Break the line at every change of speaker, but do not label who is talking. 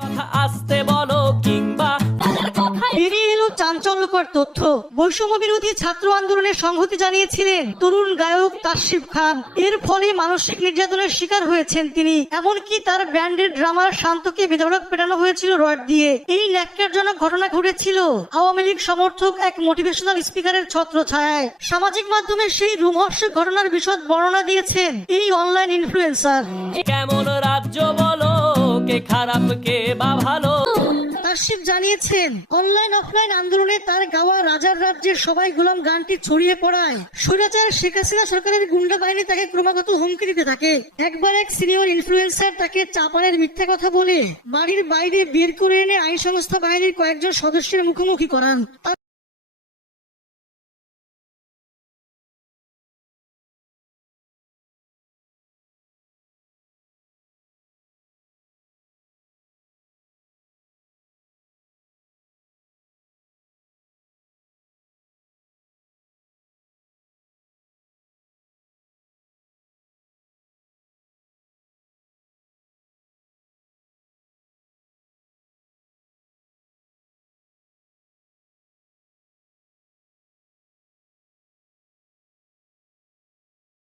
কথা আসতে বলো কিংবা
বেরিয়ে এলো চাঞ্চল্যকর তথ্য। বৈষম্য বিরোধী ছাত্র আন্দোলনের সংহতি জানিয়েছিলেন তরুণ গায়ক খান। এর ফলে মানসিক নির্যাতনের শিকার হয়েছেন তিনি। এমনকি তার ব্যান্ডের ড্রামার শান্তকে বেধড়ক পেটানো হয়েছিল রড দিয়ে। এই ন্যাক্কারজনক ঘটনা ঘটেছিল আওয়ামী লীগ সমর্থক এক মোটিভেশনাল স্পিকারের ছত্র ছায় সামাজিক মাধ্যমে সেই রুমহর্ষক ঘটনার বিশদ বর্ণনা দিয়েছেন এই অনলাইন ইনফ্লুয়েন্সার।
কেমন রাজ্য বলো খারাপ বা ভালো?
তাসিফ জানিয়েছেন, অনলাইন, অফলাইন আন্দোলনে তার গাওয়া রাজার রাজ্যের সবাই গোলাম গানটি ছড়িয়ে পড়ায়। স্বৈরাচার শেখ হাসিনা সরকারের গুন্ডা বাহিনী তাকে ক্রমাগত হুমকি দিতে থাকে। একবার এক সিনিয়র ইনফ্লুয়েন্সার তাকে চাপানের মিথ্যা কথা বলে বাড়ির বাইরে বের করে এনে আইন সংস্থা বাহিনীর কয়েকজন সদস্যের মুখোমুখি করান।